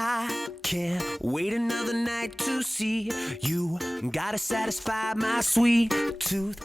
I can't wait another night to see you. Gotta satisfy my sweet tooth.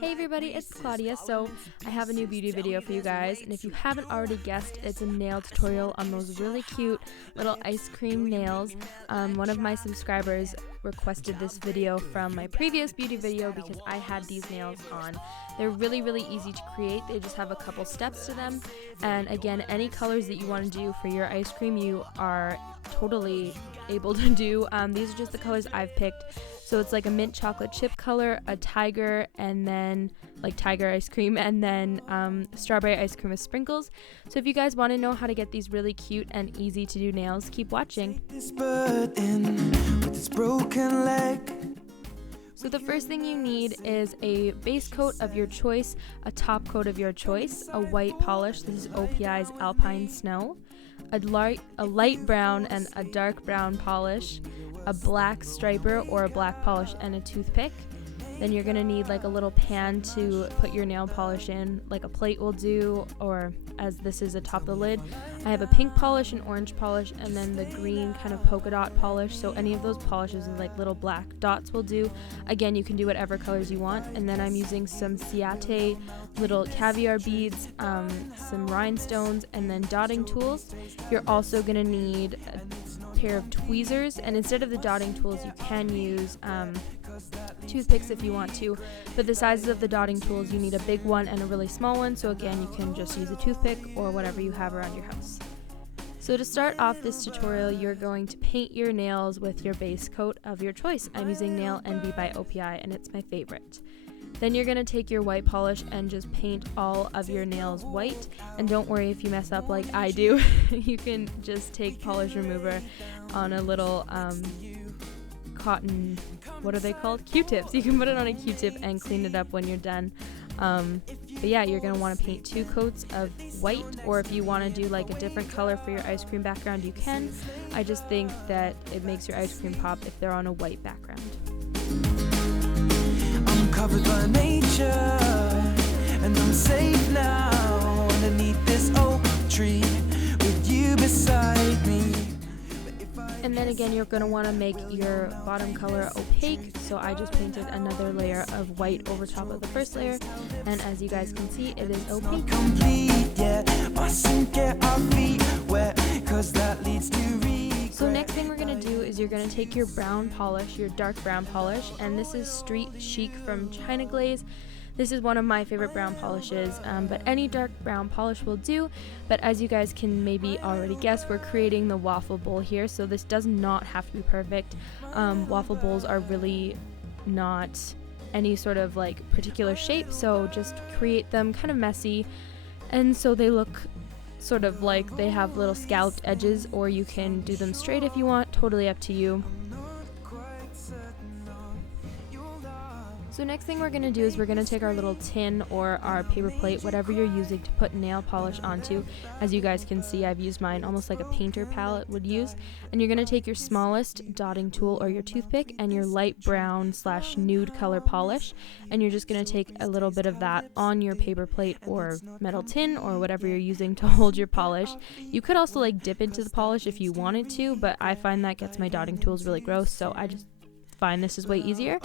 Hey everybody, it's Claudia. So I have a new beauty video for you guys, and if you haven't already guessed, it's a nail tutorial on those really cute little ice cream nails. One of my subscribers requested this video from my previous beauty video because I had these nails on. They're really easy to create. They just have a couple steps to them, and again, any colors that you want to do for your ice cream you are totally able to do. These are just the colors I've picked. So it's like a mint chocolate chip color, a tiger, and then like tiger ice cream, and then strawberry ice cream with sprinkles. So if you guys want to know how to get these really cute and easy to do nails, keep watching. So the first thing you need is a base coat of your choice, a top coat of your choice, a white polish. This is OPI's Alpine Snow, a light brown and a dark brown polish, a black striper or a black polish, and a toothpick. Then you're gonna need like a little pan to put your nail polish in, like a plate will do, or as this is atop the lid. I have a pink polish, an orange polish, and then the green kind of polka dot polish. So any of those polishes with like little black dots will do. Again, you can do whatever colors you want. And then I'm using some Ciate little caviar beads, some rhinestones, and then dotting tools. You're also gonna need a pair of tweezers, and instead of the dotting tools you can use toothpicks if you want to, but the sizes of the dotting tools, you need a big one and a really small one, so again you can just use a toothpick or whatever you have around your house. So to start off this tutorial, you're going to paint your nails with your base coat of your choice. I'm using Nail Envy by OPI, and it's my favorite. Then you're going to take your white polish and just paint all of your nails white, and don't worry if you mess up like I do. You can just take polish remover on a little cotton, what are they called? Q-tips. You can put it on a Q-tip and clean it up when you're done. But yeah, you're going to want to paint 2 coats of white, or if you want to do like a different color for your ice cream background, you can. I just think that it makes your ice cream pop if they're on a white background. I'm covered by nature, and I'm safe now underneath this oak tree with you beside me. And then again, you're going to want to make your bottom color opaque, so I just painted another layer of white over top of the first layer, and as you guys can see, it is opaque. So next thing we're going to do is you're going to take your brown polish, your dark brown polish, and this is Street Chic from Chinaglaze. This is one of my favorite brown polishes, but any dark brown polish will do. But as you guys can maybe already guess, we're creating the waffle bowl here, so this does not have to be perfect. Waffle bowls are really not any sort of like particular shape, so just create them kind of messy, and so they look sort of like they have little scalloped edges, or you can do them straight if you want, totally up to you. So next thing we're going to do is we're going to take our little tin or our paper plate, whatever you're using to put nail polish onto. As you guys can see, I've used mine almost like a painter palette would use. And you're going to take your smallest dotting tool or your toothpick and your light brown / nude color polish. And you're just going to take a little bit of that on your paper plate or metal tin or whatever you're using to hold your polish. You could also like dip into the polish if you wanted to, but I find that gets my dotting tools really gross, so I just find this is way easier.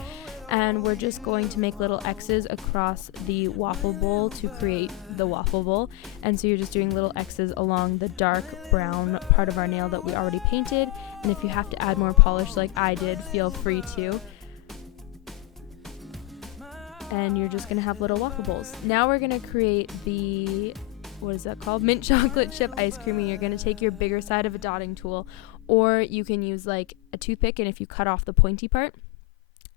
And we're just going to make little X's across the waffle bowl to create the waffle bowl. And so you're just doing little X's along the dark brown part of our nail that we already painted. And if you have to add more polish like I did, feel free to. And you're just going to have little waffle bowls. Now we're going to create the, what is that called? Mint chocolate chip ice cream. And you're going to take your bigger side of a dotting tool, or you can use like a toothpick, and if you cut off the pointy part,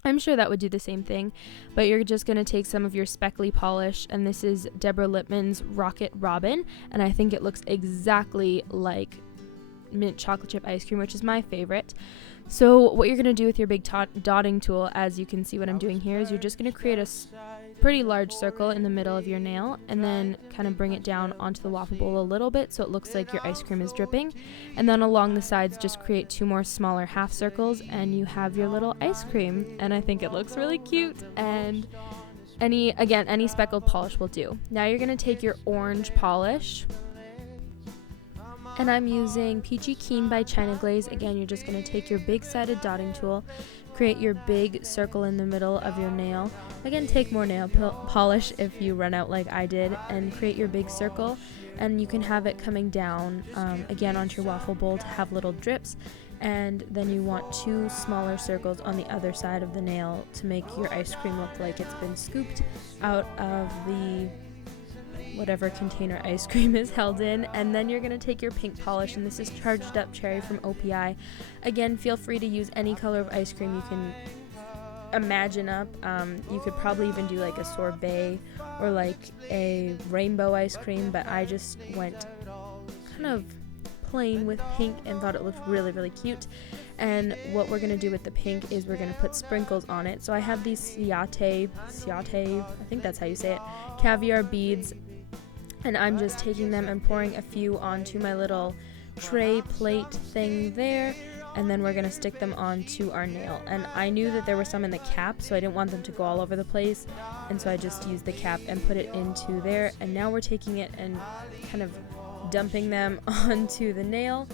I'm sure that would do the same thing. But you're just going to take some of your speckly polish, and this is Deborah Lippmann's Rocket Robin, and I think it looks exactly like mint chocolate chip ice cream, which is my favorite. So what you're going to do with your big dotting tool, as you can see what I'm doing here, is you're just going to create a pretty large circle in the middle of your nail, and then kind of bring it down onto the waffle bowl a little bit so it looks like your ice cream is dripping. And then along the sides, just create 2 more smaller half circles, and you have your little ice cream. And I think it looks really cute, and any speckled polish will do. Now you're going to take your orange polish, And I'm using Peachy Keen by Chinaglaze. Again, you're just going to take your big sided dotting tool, create your big circle in the middle of your nail. Again, take more nail polish if you run out like I did, and create your big circle. And you can have it coming down again onto your waffle bowl to have little drips. And then you want 2 smaller circles on the other side of the nail to make your ice cream look like it's been scooped out of the whatever container ice cream is held in. And then you're going to take your pink polish, and this is Charged Up Cherry from OPI. Again, feel free to use any color of ice cream you can imagine up. You could probably even do like a sorbet or like a rainbow ice cream, but I just went kind of plain with pink and thought it looked really, really cute. And what we're going to do with the pink is we're going to put sprinkles on it. So I have these Ciate, I think that's how you say it, caviar beads, and I'm just taking them and pouring a few onto my little tray plate thing there, and then we're going to stick them onto our nail. And I knew that there were some in the cap, so I didn't want them to go all over the place, and so I just used the cap and put it into there. And now we're taking it and kind of dumping them onto the nail.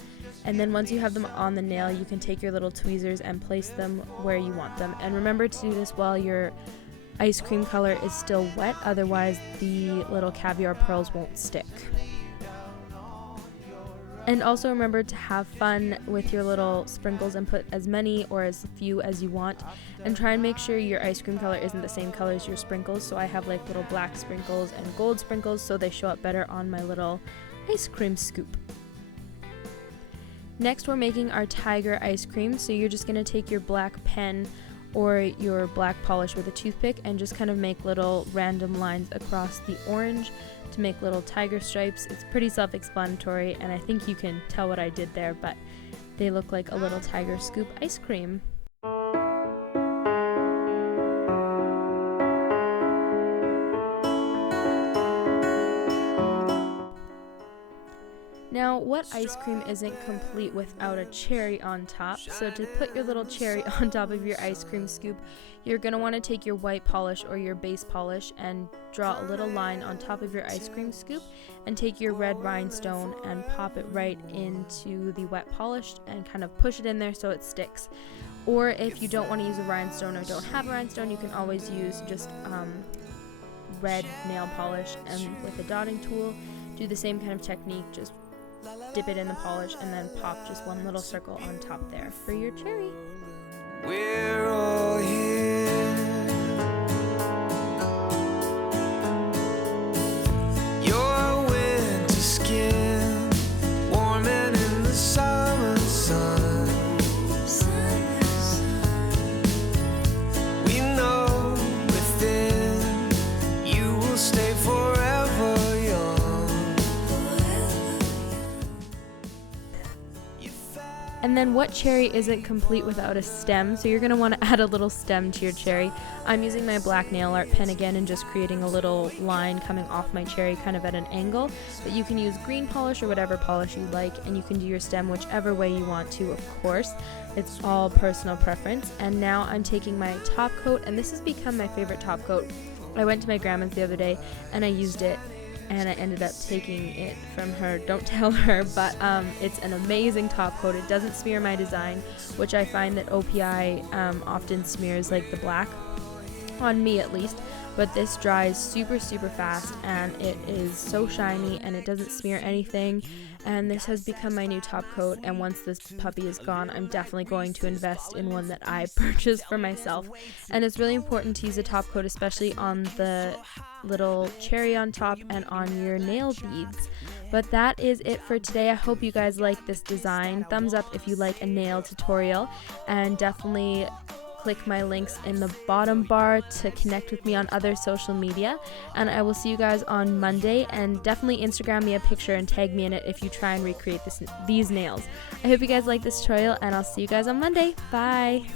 And then once you have them on the nail, you can take your little tweezers and place them where you want them. And remember to do this while your ice cream color is still wet, otherwise the little caviar pearls won't stick. And also remember to have fun with your little sprinkles and put as many or as few as you want, and try and make sure your ice cream color isn't the same color as your sprinkles. So I have like little black sprinkles and gold sprinkles, so they show up better on my little ice cream scoop. Next, we're making our tiger ice cream. So you're just going to take your black pen or your black polish with a toothpick and just kind of make little random lines across the orange to make little tiger stripes. It's pretty self-explanatory, and I think you can tell what I did there, but they look like a little tiger scoop ice cream. Now, what ice cream isn't complete without a cherry on top? So to put your little cherry on top of your ice cream scoop, you're going to want to take your white polish or your base polish and draw a little line on top of your ice cream scoop, and take your red rhinestone and pop it right into the wet polish and kind of push it in there so it sticks. Or if you don't want to use a rhinestone or don't have a rhinestone, you can always use just red nail polish, and with a dotting tool do the same kind of technique, just dip it in the polish and then pop just one little circle on top there for your cherry. We're all here. Your winter skin, warming in the summer sun. We know within you will stay forever young. And then what cherry isn't complete without a stem? So you're going to want to add a little stem to your cherry. I'm using my black nail art pen again and just creating a little line coming off my cherry kind of at an angle. But you can use green polish or whatever polish you like, and you can do your stem whichever way you want to, of course. It's all personal preference. And now I'm taking my top coat, and this has become my favorite top coat. I went to my grandma's the other day and I used it, and I ended up taking it from her. Don't tell her, but it's an amazing top coat. It doesn't smear my design, which I find that OPI often smears like the black, on me at least, but this dries super fast, and it is so shiny and it doesn't smear anything. And this has become my new top coat, and once this puppy is gone, I'm definitely going to invest in one that I purchased for myself. And it's really important to use a top coat, especially on the little cherry on top and on your nail beads. But that is it for today. I hope you guys like this design. Thumbs up if you like a nail tutorial, and definitely click my links in the bottom bar to connect with me on other social media. And I will see you guys on Monday, and definitely Instagram me a picture and tag me in it if you try and recreate these nails. I hope you guys like this tutorial, and I'll see you guys on Monday. Bye!